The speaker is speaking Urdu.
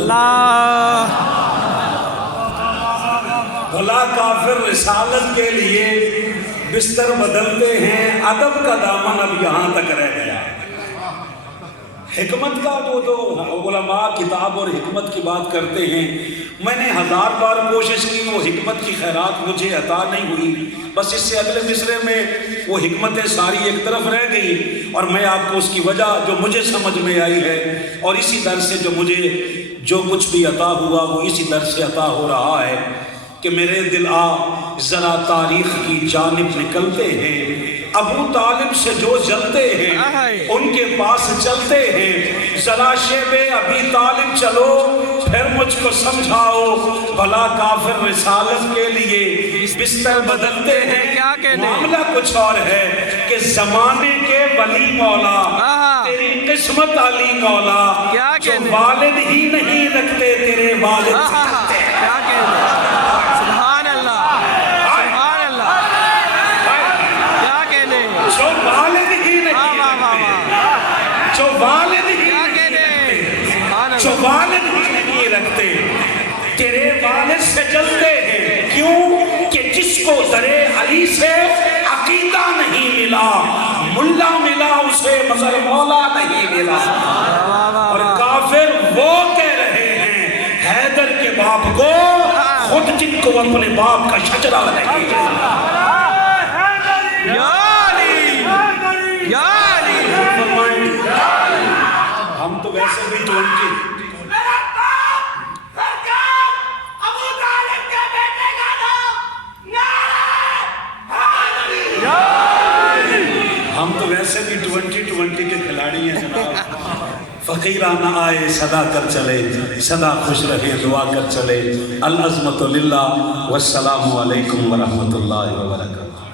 اللہ بھلا کافر رسالت کے لیے بستر بدلتے ہیں، ادب کا دامن اب یہاں تک رہ گیا ہے۔ حکمت کا جو علماء کتاب اور حکمت کی بات کرتے ہیں، میں نے 1000 بار کوشش کی، وہ حکمت کی خیرات مجھے عطا نہیں ہوئی۔ بس اس سے اگلے مصرے میں وہ حکمتیں ساری ایک طرف رہ گئی، اور میں آپ کو اس کی وجہ جو مجھے سمجھ میں آئی ہے، اور اسی در سے جو مجھے جو کچھ بھی عطا ہوا وہ اسی در سے عطا ہو رہا ہے کہ میرے دل ذرا تاریخ کی جانب نکلتے ہیں۔ ابو طالب سے جو جلتے ہیں ان کے پاس چلتے ہیں، ذرا شیب ابی طالب چلو پھر مجھ کو سمجھاؤ، بھلا کافر رسالت کے لیے بستر بدلتے ہیں۔ معاملہ کچھ اور ہے کہ زمانے کے ولی مولا، تیری قسمت علی مولا، جو والد ہی نہیں رکھتے تیرے والد رکھتے ہیں۔ سبحان اللہ، سبحان اللہ، کیا کہنے، جو والد ہی نہیں رکھتے، جو والد ہی نہیں رکھتے، جو والد ہی نہیں رکھتے، تیرے والد سے جلتے ہیں۔ کیوں کہ جس کو در علی سے عقیدہ نہیں ملا، ملا ملا اسے مگر مولا نہیں ملا۔ اور کافر وہ کہہ رہے ہیں حیدر کے باپ کو، خود جن کو اپنے باپ کا شجرہ نہیں ملا۔ ہم تو ویسے بھی جو ان کی ہم تو ویسے بھی 2020 کے کھلاڑی ہیں جناب۔ فقیرانہ آئے صدا کر چلے، صدا خوش رہے دعا کر چلے۔ العظمت للہ والسلام علیکم ورحمۃ اللہ وبرکاتہ۔